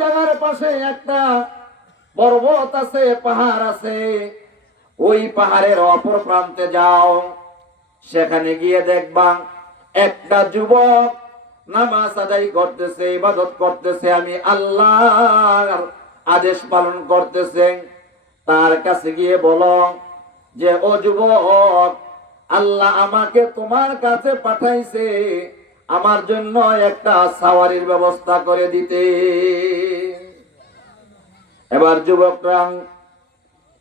জায়গার পাশে একটা পর্বত আছে, পাহাড় আছে। ওই পাহাড়ের অপর প্রান্তে যাও, সেখানে গিয়ে দেখবা একটা যুবক নামাজ আদায় করতেছে, ইবাদত করতেছে, আমি আল্লাহর আদেশ পালন করতেছে। তার কাছে গিয়ে বলো যে, ও যুবক, আল্লাহ আমাকে তোমার কাছে পাঠাইছে আমার জন্য একটা সাওয়ারির ব্যবস্থা করে দিতে। এবার যুবকরা,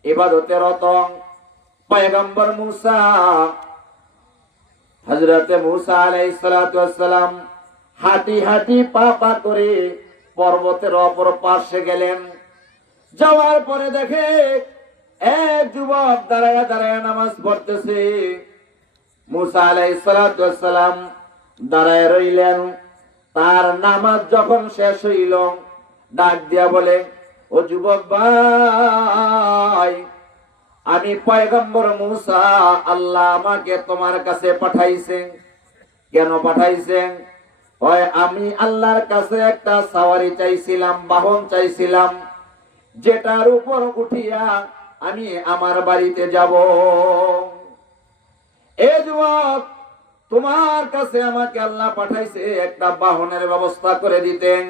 ইবাদতে রত। পয়গম্বর মুসা হজরতে মুসা আলাইসালাম হাঁটি হাঁটি পা পা করে পর্বতের অপর পাশে গেলেন। যাওয়ার পরে দেখে এক যুবক দাঁড়ায় দাঁড়ায় নামাজ পড়তেছে। মুসা আলাইসালাম দাঁড়ায় রইলেন। তার নামাজ যখন শেষ হইল, ডাক দিয়া বলে, ও যুবক ভাই, আমি পয়গম্বর মুসা, আল্লাহ আমাকে তোমার কাছে পাঠাইছেন। কেন পাঠাইছেন? হয় আমি আল্লাহর কাছে একটা সাওয়ারি চাইছিলাম, বাহন চাইছিলাম, যেটার উপর উঠিয়া আমি আমার বাড়িতে যাব। এ যুবক তোমার কাছে আমাকে আল্লাহ পাঠাইছে একটা বাহনের ব্যবস্থা করে দিতেন।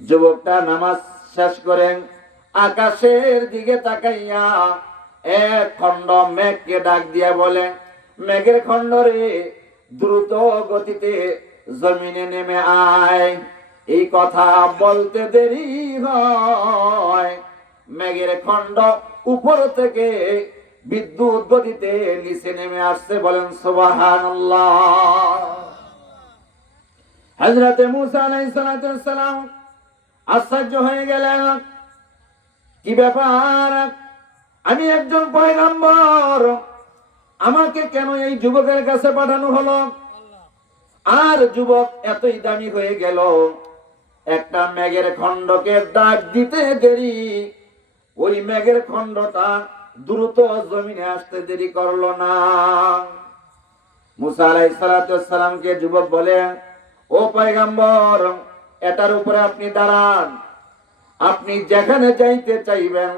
যুবকটা নামাজ শেষ করেন, আকাশের দিকে তাকাইয়া এক খণ্ড মেঘকে ডাক দিয়া বলেন, মেঘের খণ্ড রে, দ্রুত গতিতে জমিনে নেমে আয়। এই কথা বলতে দেরি হয়। মেঘের খণ্ড উপর থেকে বিদ্যুৎ গতিতে নিচে নেমে আসছে, বলেন সুবাহান আশ্চর্য হয়ে গেলেন। কি ব্যাপার? আমি একজন পয়গাম্বর, আমাকে কেন এই যুবকের কাছে পাঠানো হলো? আর যুবক এতই দামি হয়ে গেল, একটা মেঘের খণ্ডকে ডাক দিতে দেরি। ওই মেঘের খণ্ডটা দ্রুত জমিনে আসতে দেরি করল না। মুসা আলাইসালামকে যুবক বলে, ও পয়গাম্বর, এটার উপরে আপনি দাঁড়ান। আপনি যেখানে যাইতে চাইবেন,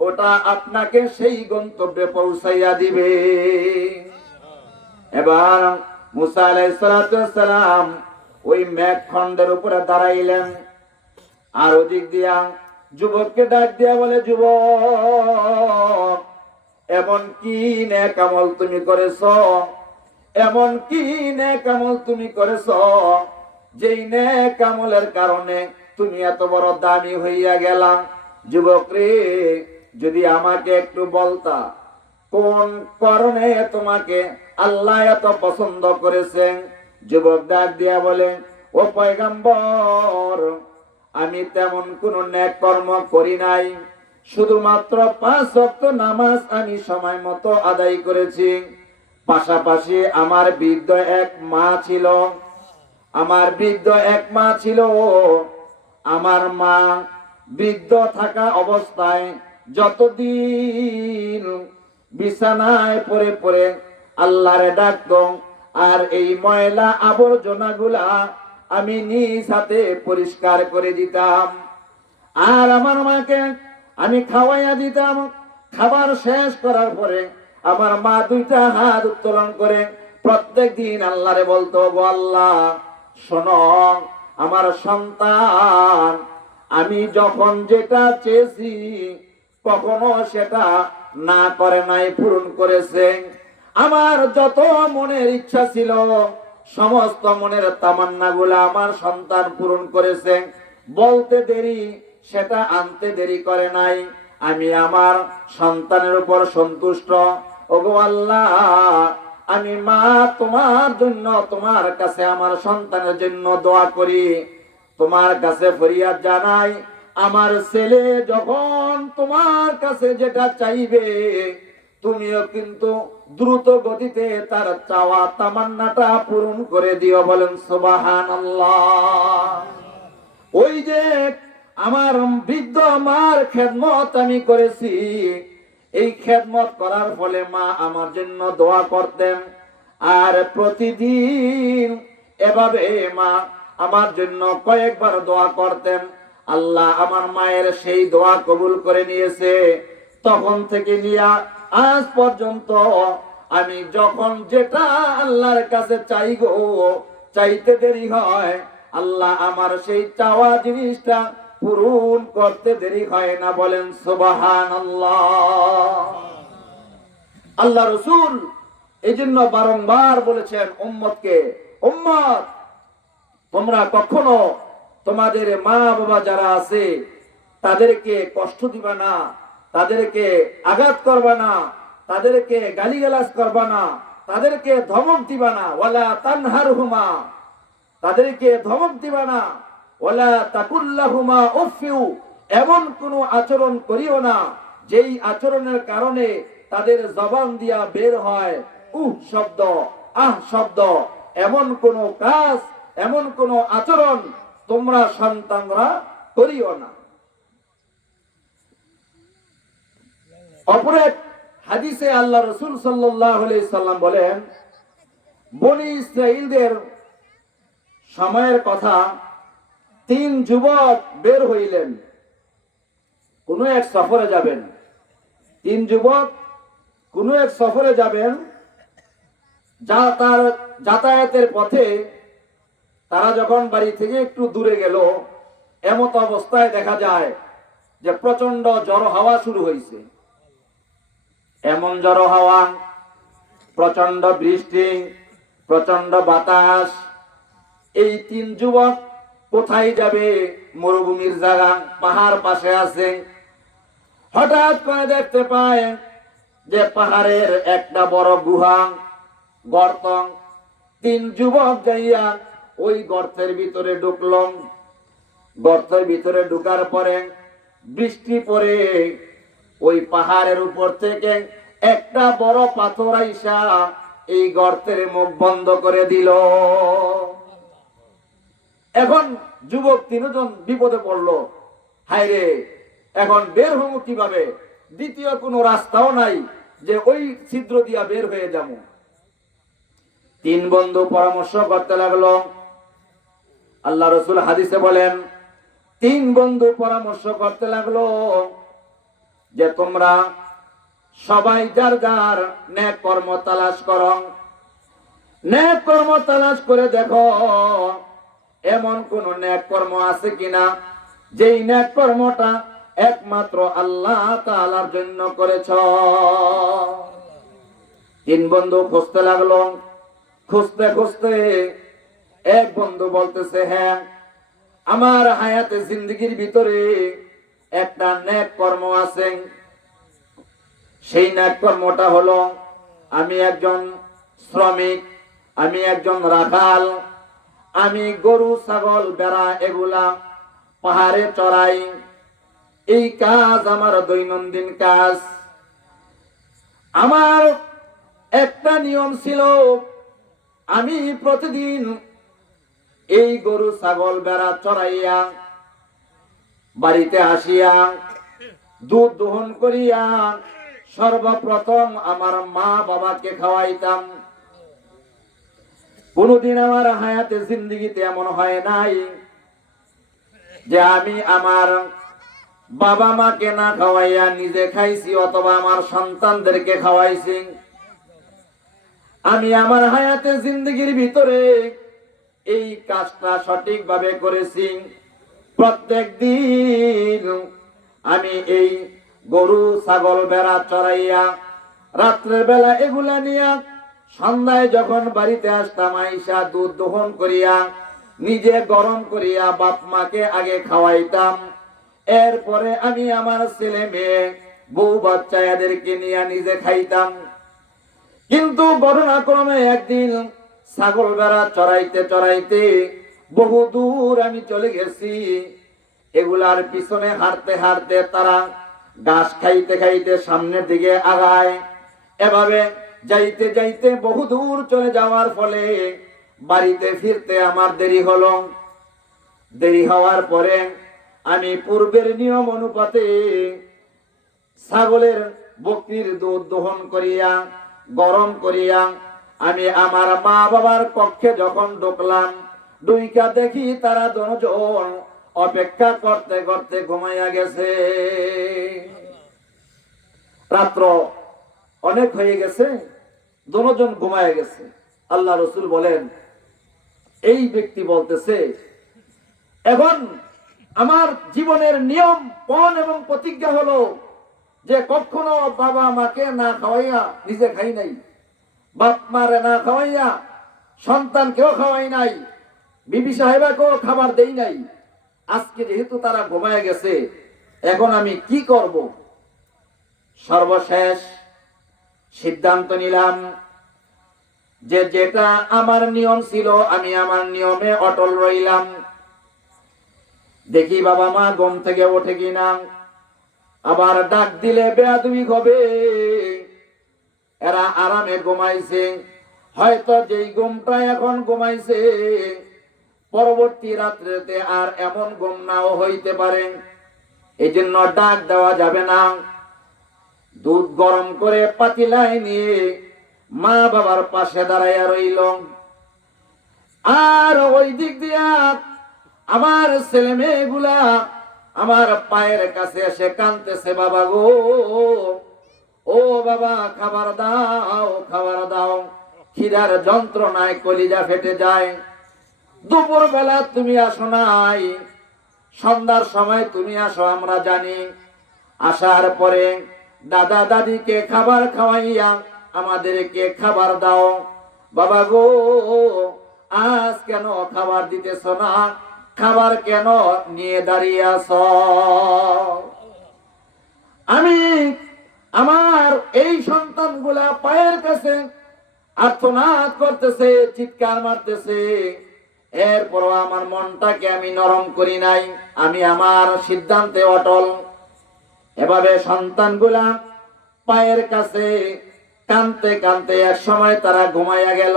ওটা আপনাকে সেই গন্তব্যে পৌঁছাইয়া দিবে। এবার মুসা আলাই আলাইসালাম ওই মেঘ খণ্ডের উপরে দাঁড়াইলেন। আর ওদিক দিয়া যুবককে ডাক দিয়া বলে, যুবক, এমন কি নে কামল তুমি করেছ? এমন কি নে কামল তুমি করেছ? যেই নে কামলের কারণে তুমি এত বড় দামি হইয়া গেলাম যুবক রে, যদি আমাকে একটু বলতা, কোন কারণে তোমাকে আল্লাহ এত পছন্দ করেছেন? যুবক ডাক দিয়া বলে, ও পয়গাম্বর আমি তেমন কোন ন্যাক কর্ম করি নাই। শুধুমাত্র পাঁচ ওয়াক্ত নামাজ আমি সময় মতো আদায় করেছি। পাশাপাশি আমার বৃদ্ধ এক মা ছিল। আমার বৃদ্ধ এক মা ছিল। আমার মা বৃদ্ধ থাকা অবস্থায় যতদিন বিছানায় পরে পড়ে আল্লাহরে ডাকত, আর এই ময়লা আবর্জনা গুলা আমি নিজ হাতে পরিষ্কার করে দিতাম। আর আমার মাকে আমি খাওয়াইয়া দিতাম। খাবার শেষ করার পরে আমার মা দুইটা হাত উত্তোলন করে প্রত্যেক দিন আল্লাহরে বলতো "গো আল্লাহ, শোনো, আমার সন্তান, আমি যখন যেটা চেয়েছি, কখনো সেটা না করে নাই, পূরণ করেছে। আমার যত মনের ইচ্ছা ছিল সমস্ত মনের তামান্না আমার সন্তান পূরণ করেছে। বলতে দেরি, সেটা আনতে দেরি করে নাই। আমি আমার সন্তানের উপর সন্তুষ্ট। আল্লাহ, আমি মা তোমার জন্য, তোমার কাছে আমার সন্তানের জন্য দোয়া করি। তোমার কাছে ফরিয়াদ জানাই, আমার ছেলে যখন তোমার কাছে যেটা চাইবে, তুমিও কিন্তু দ্রুত গতিতে তার চাওয়া তামান্নাটা পূরণ করে দিও, বলেন সুবাহান ওই যে আমার বৃদ্ধ মার খেদমত আমি করেছি, এই খেদমত করার ফলে মা আমার জন্য দোয়া করতেন। আর প্রতিদিন এভাবে মা আমার জন্য কয়েকবার দোয়া করতেন। আল্লাহ আমার মায়ের সেই দোয়া কবুল করে নিয়েছে। তখন থেকে নিয়ে আজ পর্যন্ত আমি যখন যেটা আল্লাহর কাছে চাই গো, চাইতে দেরি হয়, আল্লাহ আমার সেই চাওয়া জিনিসটা পূরণ করতে দেরি হয় না বলেন সুবাহান আল্লাহ রসুল এই জন্য বারংবার বলেছেন উম্মতকে, উম্মত, তোমরা কখনো তোমাদের মা বাবা যারা আছে, তাদেরকে কষ্ট দিবা না। তাদেরকে আঘাত করবা না, তাদেরকে গালিগালাজ করবা না, তাদেরকে ধমক দিবা না, ওয়ালা তানহার হুমা তাদেরকে ধমক দিবা না, ওয়ালা তাকুল্লাহুমা উফিউ। এমন কোন আচরণ করিও না, যেই আচরণের কারণে তাদের জবান দিয়া বের হয় উহ শব্দ, আহ শব্দ। এমন কোন কাজ, এমন কোন আচরণ তোমরা সন্তানরা করিও না। অপর এক হাদিসে আল্লাহ রসুল সাল্লাম বলেন, বনি ইসরাইলদের সময়ের কথা তিন যুবক বের হইলেন। কোন এক সফরে যাবেন। তিন যুবক কোন এক সফরে যাবেন, যা তার যাতায়াতের পথে তারা যখন বাড়ি থেকে একটু দূরে গেল, এমত অবস্থায় দেখা যায় যে প্রচণ্ড জড়ো হাওয়া শুরু হয়েছে এমন জড়ো হাওয়া প্রচণ্ড বৃষ্টি প্রচণ্ড বাতাস, এই তিন যুবক কোথায় যাবে? মরুভূমির জায়গা পাহাড় পাশে আছে। হঠাৎ করে দেখতে পায় যে পাহাড়ের একটা বড় গুহা, গর্ত। তিন যুবক যাইয়া ওই গর্তের ভিতরে ঢুকল। গর্তের ভিতরে ঢুকার পরে বৃষ্টি পরে ওই পাহাড়ের উপর থেকে একটা বড় পাথর আইসা এই গর্তের মুখ বন্ধ করে দিল। এখন যুবক তিনজন বিপদে পড়ল। হায় রে, এখন বের হব কীভাবে? দ্বিতীয় কোনো রাস্তাও নাই যে ওই ছিদ্র দিয়া বের হয়ে যাব। তিন বন্ধু পরামর্শ করতে লাগল। আল্লাহ রসুল হাদিসে বলেন, তিন বন্ধু পরামর্শ করতে লাগল যে তোমরা সবাই যার যার ন্যাক কর্ম তালাশ করো কর্ম তালাশ করে দেখো, এমন কোন কর্ম আছে কিনা? যেই কর্মটা একমাত্র আল্লাহ তাআলার জন্য করেছ। তিন বন্ধু খুঁজতে লাগল। খুঁজতে খুঁজতে এক বন্ধু বলতেছে হ্যাঁ আমার হায়াতে জিন্দগির ভিতরে একটা ন্যাক কর্ম আছে। সেই ন্যাক কর্মটা হলো, আমি একজন শ্রমিক, আমি একজন রাখাল, আমি গরু, ছাগল বেড়া এগুলা পাহাড়ে চড়াই। এই কাজ আমার দৈনন্দিন কাজ। আমার একটা নিয়ম ছিল, আমি প্রতিদিন এই গরু, ছাগল বেড়া চড়াইয়া বাড়িতে আসিয়া দুধ দহন করিয়া সর্বপ্রথম আমার মা বাবাকে খাওয়াইতাম। কোনদিন আমার হায়াতে জিন্দিগিতে এমন হয় নাই যে আমি আমার বাবা মাকে না খাওয়াইয়া নিজে খাইছি অথবা আমার সন্তানদেরকে খাওয়াইছি। আমি আমার হায়াতে জিন্দগির ভিতরে এই কাজটা সঠিকভাবে করেছি। প্রত্যেক দিন আমি এই গরু, ছাগল বেড়া চড়াইয়া রাত্রের বেলা এগুলা নিয়া সন্ধ্যায় যখন বাড়িতে আসতাম, আইসা দুধ দোহন করিয়া, নিজে গরম করিয়া বাপ মাকে আগে খাওয়াইতাম। এরপরে আমি আমার ছেলে মেয়ে, বউ বাচ্চা এদেরকে নিয়ে নিজে খাইতাম। কিন্তু ঘটনাক্রমে একদিন ছাগল বেড়া চড়াইতে চড়াইতে বহু দূর আমি চলে গেছি। এগুলার পিছনে হাঁটতে হাঁটতে তারা ঘাস খাইতে খাইতে সামনের দিকে আগায়। এভাবে যাইতে যাইতে বহু দূর চলে যাওয়ার ফলে বাড়িতে ফিরতে আমার দেরি হলো। দেরি হওয়ার পরে আমি পূর্বের নিয়ম অনুপাতে ছাগলের বকরির দুধ দহন করিয়া, গরম করিয়া আমি আমার মা বাবার কক্ষে যখন ঢুকলাম দুইকা দেখি তারা দুজন অপেক্ষা করতে করতে ঘুমাইয়া গেছে। রাত্র অনেক হয়ে গেছে, দুজন ঘুমায় গেছে। আল্লাহ রসুল বলেন, এই ব্যক্তি বলতেছে, এখন আমার জীবনের নিয়ম, পণ এবং প্রতিজ্ঞা হলো যে কখনো বাবা মাকে না খাওয়াইয়া নিজে খাই নাই, বাপ মারে না খাওয়াইয়া সন্তানকেও খাওয়াই নাই বিবি সাহেবাকেও খাবার দেই নাই। আজকে যেহেতু তারা ঘুমায় গেছে, এখন আমি কি করব? সর্বশেষ সিদ্ধান্ত নিলাম যে যেটা আমার নিয়ম ছিল, আমি আমার নিয়মে অটল রইলাম। দেখি বাবা মা ঘুম থেকে ওঠে কিনা। আবার ডাক দিলে বেয়াদুবি হবে। এরা আরামে ঘুমাইছে। হয়তো যেই ঘুমটা এখন ঘুমাইছে পরবর্তী রাত্রেতে আর এমন ঘুম নাও হইতে পারে। এই জন্য ডাক দেওয়া যাবে না। দুধ গরম করে পাতিলায় নিয়ে মা বাবার পাশে দাঁড়াইয়া রইল। আর ওই দিক দিয়া আমার ছেলে মেয়েগুলা আমার পায়ের কাছে এসে কানতেছে বাবা গো, ও বাবা, খাবার দাও খাবার দাও। খিদার যন্ত্রণায় কলিজা ফেটে যায়। দুপুর বেলা তুমি আসো নাই। সন্ধ্যার সময় তুমি আসো, আমরা জানি। আসার পরে দাদা দাদিকে খাবার খাওয়াইয়া আমাদেরকে খাবার দাও। বাবা গো, আজ কেন খাবার দিতেছ না? খাবার কেন নিয়ে দাঁড়িয়ে আস আমি আমার এই সন্তানগুলা পায়ের কাছে আর্তনাদ করতেছে, চিৎকার মারতেছে। এরপরও আমার মনটাকে আমি নরম করি নাই, আমি আমার সিদ্ধান্তে অটল। এভাবে সন্তানগুলা পায়ের কাছে কানতে কানতে এক সময় তারা ঘুমাইয়া গেল।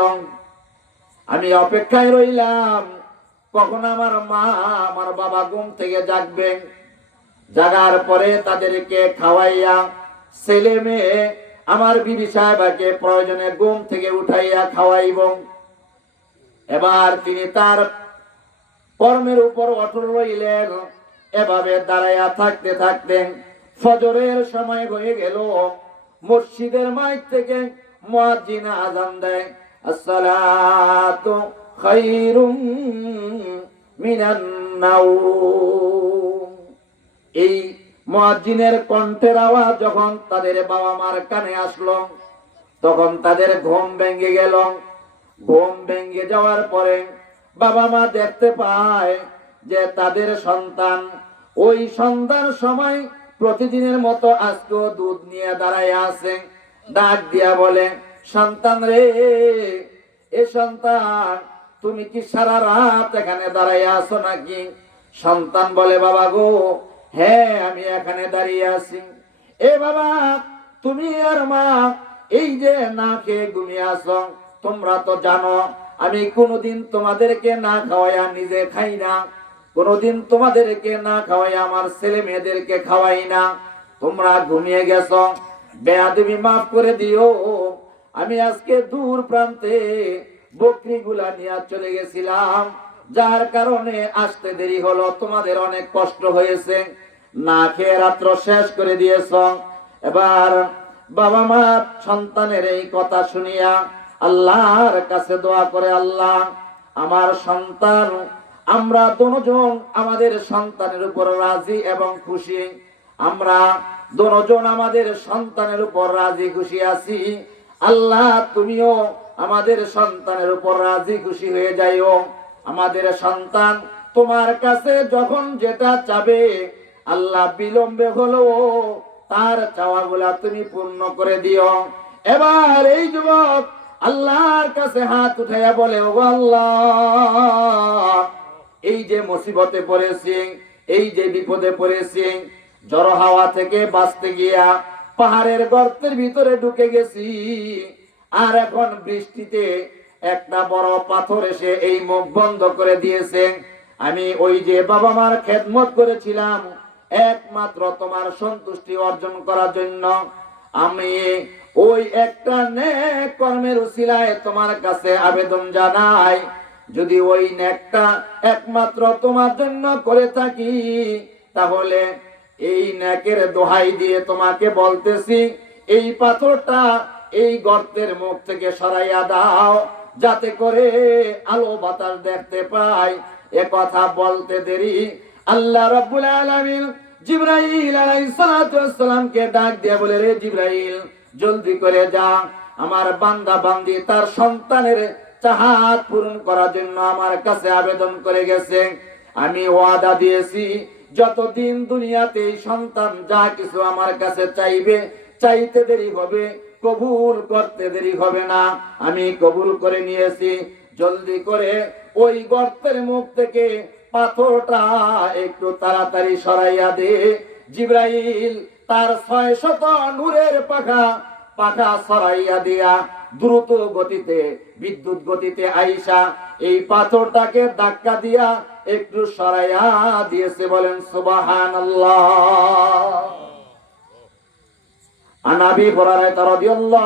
আমি অপেক্ষায় রইলাম, কখন আমার মা আমার বাবা ঘুম থেকে জাগবেন জাগার পরে তাদেরকে খাওয়াইয়া ছেলে মেয়ে আমার বিবি সাহেবাকে প্রয়োজনে ঘুম থেকে উঠাইয়া খাওয়াইব। এবার তিনি তার কর্মের উপর অটল রইলেন। এভাবে দাঁড়াইয়া থাকতে থাকতে ফজরের সময় হয়ে গেল। মসজিদের মাইক থেকে মুয়াজ্জিন আজান দেয়, আসসালাতু খায়রুম মিনান এই মুয়াজ্জিনের কণ্ঠের আওয়াজ যখন তাদের বাবা মার কানে আসলো, তখন তাদের ঘুম ভেঙে গেল। ঘুম ভেঙে যাওয়ার পরে বাবা মা দেখতে পায় যে তাদের সন্তান ওই সন্তান সময় প্রতিদিনের মতো আজকেও দুধ নিয়ে দাঁড়ায় আছে। ডাক দিয়া বলে, সন্তান রে, এ সন্তান, তুমি কি সারা রাত এখানে দাঁড়াইয়া আছো নাকি? সন্তান বলে, বাবা গো হ্যাঁ আমি এখানে দাঁড়িয়ে আছি। এ বাবা, তুমি আর মা, এই যে না খেয়ে ঘুমিয়ে আসো তোমরা তো জানো, আমি কোনোদিন তোমাদেরকে না খাওয়াইয়া নিজে খাই না। কোনোদিন তোমাদেরকে না খাওয়াই আমার ছেলে মেয়েদেরকে খাওয়াই না। তোমরা ঘুমিয়ে গেছো, বেয়াদবি মাফ করে দিও। আমি আজকে দূর প্রান্তে বকরিগুলা নিয়ে চলে গেছিলাম, যার কারণে আসতে দেরি হলো, তোমাদের অনেক কষ্ট হয়েছে। না খেয়ে রাত্র শেষ করে দিয়েছ। এবার বাবা মা সন্তানের এই কথা শুনিয়া আল্লাহর কাছে দোয়া করে, আল্লাহ, আমার সন্তান, আমরা দুজন আমাদের সন্তানের উপর রাজি এবং খুশি। আমরা দুজন আমাদের সন্তানের উপর রাজি খুশি আছি। আল্লাহ, তুমিও আমাদের সন্তানের উপর রাজি খুশি হয়ে যাইও। আমাদের সন্তান তোমার কাছে যখন যেটা চাবে, আল্লাহ, বিলম্বে হলেও তার চাওয়াগুলা তুমি পূর্ণ করে দিও। এবার এই যুবক আল্লাহর কাছে হাত উঠাইয়া বলে ও আল্লাহ, এই যে মুসিবতে পড়েছি, এই যে বিপদে পড়েছি, জড় হাওয়া থেকে বাঁচতে গিয়া পাহাড়ের গর্তের ভিতরে ঢুকে গেছি। আর এখন বৃষ্টিতে একটা বড় পাথর এসে এই মুখ বন্ধ করে দিয়েছে আমি ওই যে বাবা মার খেদমত করেছিলাম, একমাত্র তোমার সন্তুষ্টি অর্জন করার জন্য। আমি ওই একটা নেক কর্মের উসিলায় তোমার কাছে আবেদন জানাই। যদি ওই নেকটা একমাত্র তোমার জন্য করে থাকি, তাহলে এই নেকের দোহাই দিয়ে তোমাকে বলতেছি, এই পাথরটা এই গর্তের মুখ থেকে সরাইয়া দাও, যাতে করে আলো বাতাস দেখতে পাই। এ কথা বলতে দেরি। আল্লাহ রাব্বুল আলামিন জিব্রাইল আলাইহিস সালাতু ওয়াস সালামকে ডাক দিয়ে বলে, রে জিব্রাইল জলদি করে যা। আমার বান্দা বান্দি তার সন্তানের চাহাত পূরণ করার জন্য আমার কাছে আবেদন করে গেছে। আমি ওয়াদা দিয়েছি, যতদিন দুনিয়াতে সন্তান যা কিছু আমার কাছে চাইবে, চাইতে দেরি হবে, কবুল করতে দেরি হবে না। আমি কবুল করে নিয়েছি। জলদি করে ওই গর্তের মুখ থেকে পাথরটা একটু তাড়াতাড়ি সরাইয়া দে। জিব্রাইল তার ছয় শত নূরের পাখা পাখা সরাইয়া দিয়া দ্রুত গতিতে, বিদ্যুৎ গতিতে আইসা এই পাথরটাকে ধাক্কা দিয়া একটু সরাইয়া দিয়েছে বলেন সুবাহান আনাবি হরারায় তারা দিয়ে আল্লাহ